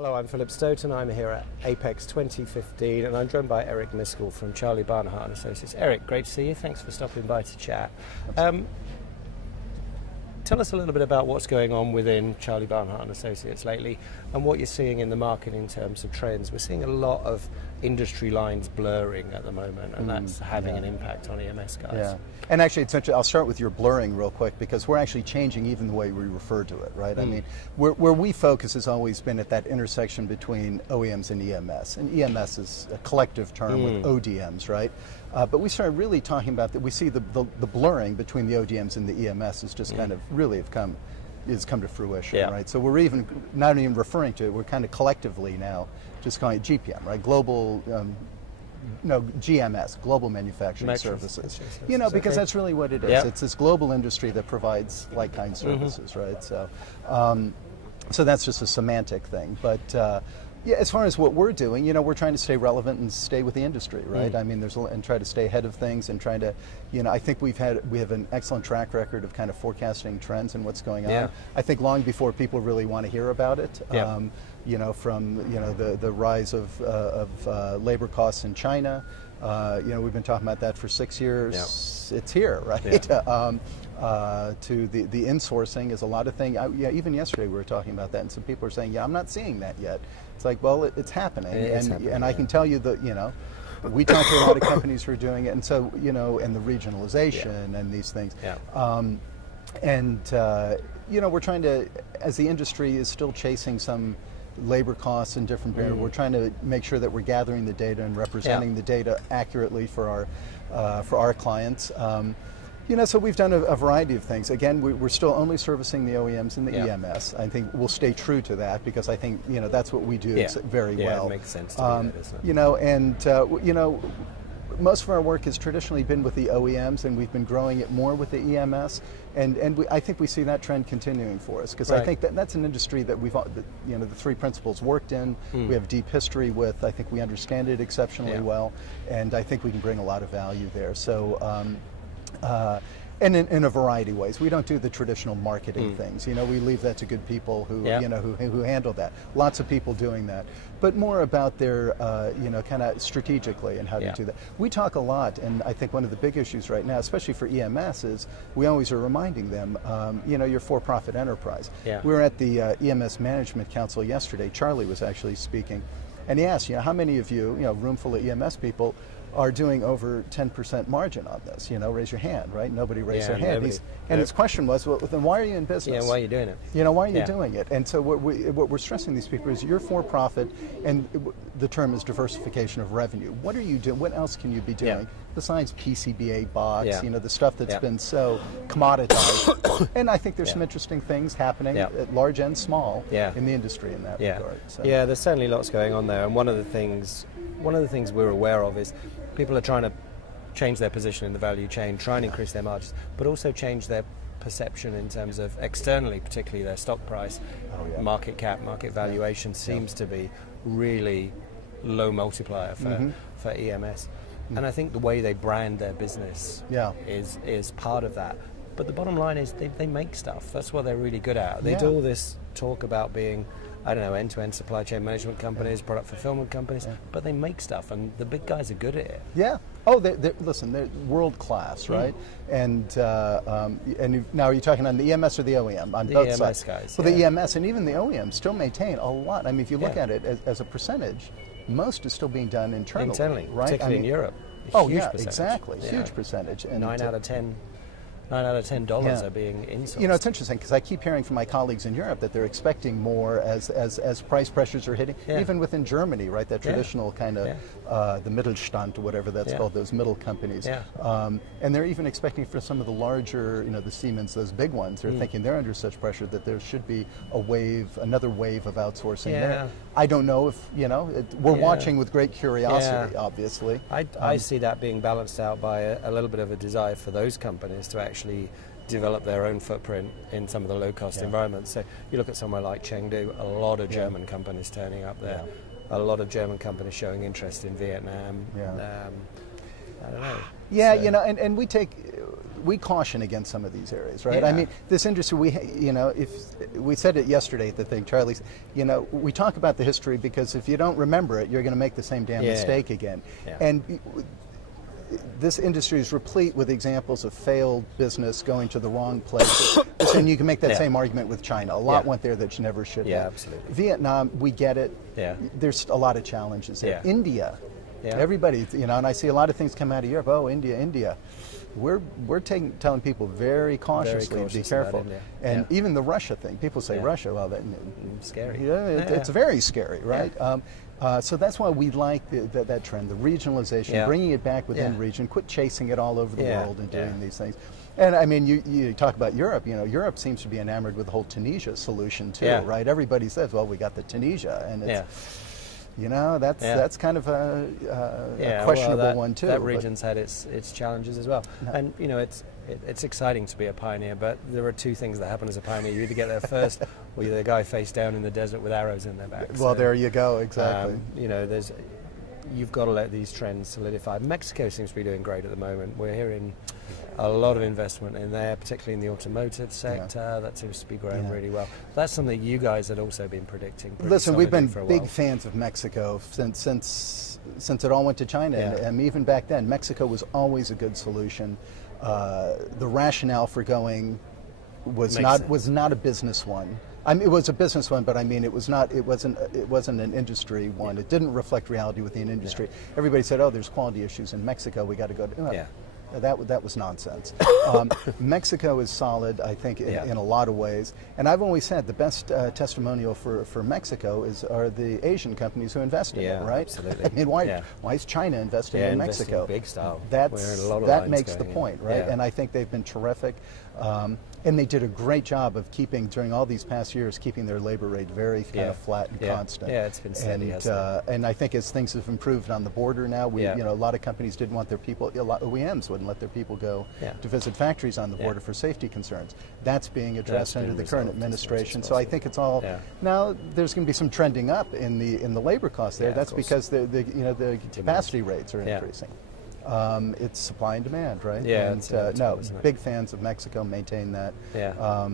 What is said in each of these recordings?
Hello, I'm Philip Stoten. I'm here at APEX 2015 and I'm joined by Eric Miscoll from Charlie Barnhart and Associates. Eric, great to see you. Thanks for stopping by to chat. Tell us a little bit about what's going on within Charlie Barnhart and Associates lately and what you're seeing in the market in terms of trends. We're seeing a lot of industry lines blurring at the moment, and that's having an impact on EMS guys. Yeah, and actually it's interesting. I'll start with your blurring real quick because we're actually changing even the way we refer to it, right? I mean, where we focus has always been at that intersection between OEMs and EMS, and EMS is a collective term with ODMs, right? But we started really talking about that. We see the blurring between the ODMs and the EMS is just kind of really come to fruition, right? So we're even not even referring to it. We're kind of collectively now just calling it GPM, right? Global, GMS, Global Manufacturing Services. You know, because that's really what it is. Yep. It's this global industry that provides like-kind services, right? So, so that's just a semantic thing, but. Yeah, as far as what we're doing, you know, we're trying to stay relevant and stay with the industry, right? I mean, and try to stay ahead of things and trying to, you know, I think we have an excellent track record of kind of forecasting trends and what's going on. I think long before people really want to hear about it, you know, from the rise of labor costs in China. You know, we've been talking about that for 6 years. It's here, right? To the insourcing is a lot of things. Even yesterday we were talking about that, and some people are saying, "Yeah, I'm not seeing that yet." It's like, well, it's happening, and I can tell you that, you know, we talk to a lot of companies who are doing it, and so, you know, and the regionalization and these things, you know, we're trying to, as the industry is still chasing some labor costs and different barriers, we're trying to make sure that we're gathering the data and representing the data accurately for our clients. You know, so we've done a variety of things. Again, we're still only servicing the OEMs and the EMS. I think we'll stay true to that because I think, you know, that's what we do very well. It makes sense to do that, doesn't it? You know, and you know, most of our work has traditionally been with the OEMs, and we've been growing it more with the EMS, and I think we see that trend continuing for us because I think that's an industry that we've, you know, the three principals worked in. We have deep history with. I think we understand it exceptionally well, and I think we can bring a lot of value there. So. And in a variety of ways. We don't do the traditional marketing things. You know, we leave that to good people who you know who handle that. Lots of people doing that, but more about their you know, kind of strategically and how to do that. We talk a lot, and I think one of the big issues right now, especially for EMS, is we always are reminding them, you know, you're for-profit enterprise. We were at the EMS Management Council yesterday. Charlie was actually speaking, and he asked, you know, how many of you, room full of EMS people, are doing over 10% margin on this? You know, raise your hand, right? Nobody raised their hand. And his question was, well, then why are you in business? Why are you doing it? You know, why are you doing it? And so what we're stressing these people is you're for profit, and the term is diversification of revenue. What are you doing? What else can you be doing besides PCBA box? You know, the stuff that's been so commoditized. And I think there's some interesting things happening at large and small in the industry in that regard. So. Yeah, there's certainly lots going on there, and one of the things we're aware of is people are trying to change their position in the value chain, try and increase their margins, but also change their perception in terms of externally, particularly their stock price, market cap, market valuation seems to be really low multiplier for EMS. And I think the way they brand their business is part of that. But the bottom line is they make stuff. That's what they're really good at. They do all this talk about being, I don't know, end-to-end supply chain management companies, product fulfillment companies, but they make stuff, and the big guys are good at it. Yeah. Oh, listen, they're world class, right? And now are you talking on the EMS or the OEM? On both EMS sides. Guys, well, the EMS and even the OEM still maintain a lot. I mean, if you look at it as a percentage, most is still being done internally, right? Particularly in Europe. Huge percentage. Exactly, huge percentage. And 9 out of 10 dollars are being insourced. You know, it's interesting because I keep hearing from my colleagues in Europe that they're expecting more as price pressures are hitting, even within Germany, right? That traditional kind of the Mittelstand or whatever that's called, those middle companies. And they're even expecting for some of the larger, you know, the Siemens, those big ones, they're thinking they're under such pressure that there should be another wave of outsourcing there. I don't know if, you know, we're watching with great curiosity, obviously. I see that being balanced out by a little bit of a desire for those companies to actually develop their own footprint in some of the low-cost environments. So you look at somewhere like Chengdu, a lot of German companies turning up there, a lot of German companies showing interest in Vietnam. I don't know. Yeah, so. You know, and we take, we caution against some of these areas, right? Yeah. I mean, this industry, if we said it yesterday at the thing, Charlie, we talk about the history because if you don't remember it, you're going to make the same damn mistake again. Yeah. And this industry is replete with examples of failed business going to the wrong place. And you can make that same argument with China. A lot went there that you never should have. Yeah, absolutely. Vietnam, we get it. Yeah. There's a lot of challenges there. Yeah. India, everybody, and I see a lot of things come out of Europe. Oh, India. We're telling people very cautiously to be careful. And even the Russia thing, people say Russia, well, scary. It's very scary, right? So that's why we like that trend, the regionalization, bringing it back within region, quit chasing it all over the world and doing these things. And I mean, you talk about Europe, Europe seems to be enamored with the whole Tunisia solution too, right? Everybody says, well, we got the Tunisia, and it's, that's kind of a questionable one too. That region's had its challenges as well. And it's exciting to be a pioneer, but there are two things that happen as a pioneer. You either get there first, or you're the guy face down in the desert with arrows in their back. Well, so, there you go, exactly. You've got to let these trends solidify. Mexico seems to be doing great at the moment. We're hearing a lot of investment in there, particularly in the automotive sector. That seems to be growing really well. That's something you guys had also been predicting. Listen, we've been big fans of Mexico since it all went to China, and even back then, Mexico was always a good solution. The rationale for going was not a business one. I mean, it was a business one, but I mean, it wasn't an industry one. It didn't reflect reality within industry. Everybody said, "Oh, there's quality issues in Mexico. We got to go." That was nonsense. Mexico is solid, I think, in a lot of ways. And I've always said the best testimonial for Mexico are the Asian companies who invest in it, right? Absolutely. I mean, why is China investing in Mexico? Big style. That makes the point, right? And I think they've been terrific. And they did a great job of during all these past years, keeping their labor rate very kind of flat and constant. Yeah, it's been steady, and I think as things have improved on the border now, a lot of companies didn't want their people, a lot of OEMs wouldn't let their people go to visit factories on the border for safety concerns. That's being addressed under the current administration. So I think it's all, now there's going to be some trending up in the labor costs there. That's because the capacity rates are increasing. It's supply and demand, right? Yeah. And big fans of Mexico, maintain that. Yeah.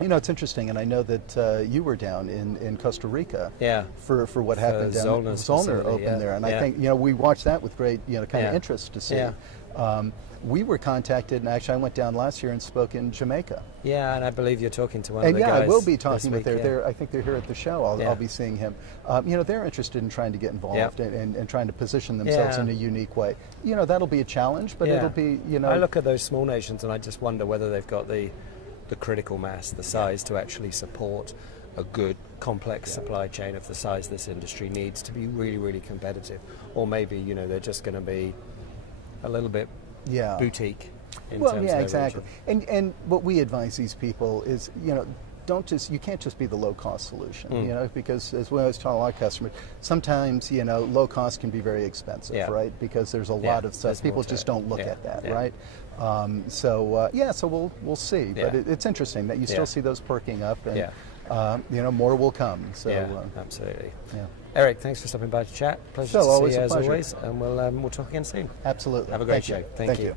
It's interesting, and I know that you were down in Costa Rica for what happened down Zollner opened there, and I think we watched that with great kind of interest to see. We were contacted, and actually I went down last year and spoke in Jamaica. Yeah, and I believe you're talking to one of the guys. I will be talking with I think they're here at the show. I'll be seeing him. They're interested in trying to get involved and trying to position themselves in a unique way. That'll be a challenge, but it'll be, I look at those small nations and I just wonder whether they've got the critical mass, the size to actually support a good, complex supply chain of the size this industry needs to be really, really competitive. Or maybe, they're just going to be a little bit boutique in terms of exactly. And what we advise these people is, you can't just be the low-cost solution, because as we always tell our customers, sometimes, low cost can be very expensive, right? Because there's a lot of stuff. People just don't look at that, right? So we'll see. But it's interesting that you still see those perking up, and more will come. So absolutely. Yeah. Eric, thanks for stopping by to chat. Pleasure to see you as always, and we'll talk again soon. Absolutely. Have a great show. Thank you.